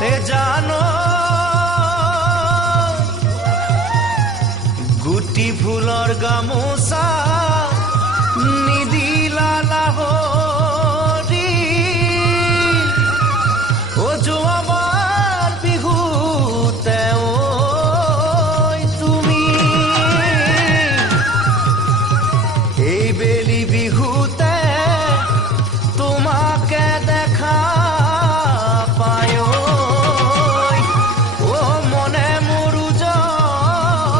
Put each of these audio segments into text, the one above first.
এ জানো গুটি ফুলৰ গামোচা নিদিলা লাহৰি ও যোৱাবাৰ বিহুতে তুমি এই বেলি বিহুতে তোমাকে দেখা পায় ও মনে মরু জনি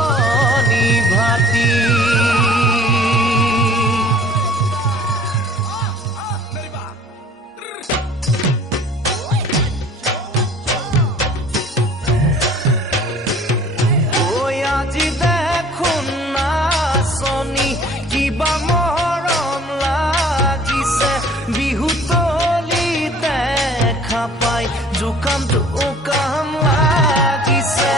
ভাতি ওই আজি দেখোন নাচনি কিবা মৰম লাগিছে বিহুতলি দেখা পাই জোকাম লাগিছে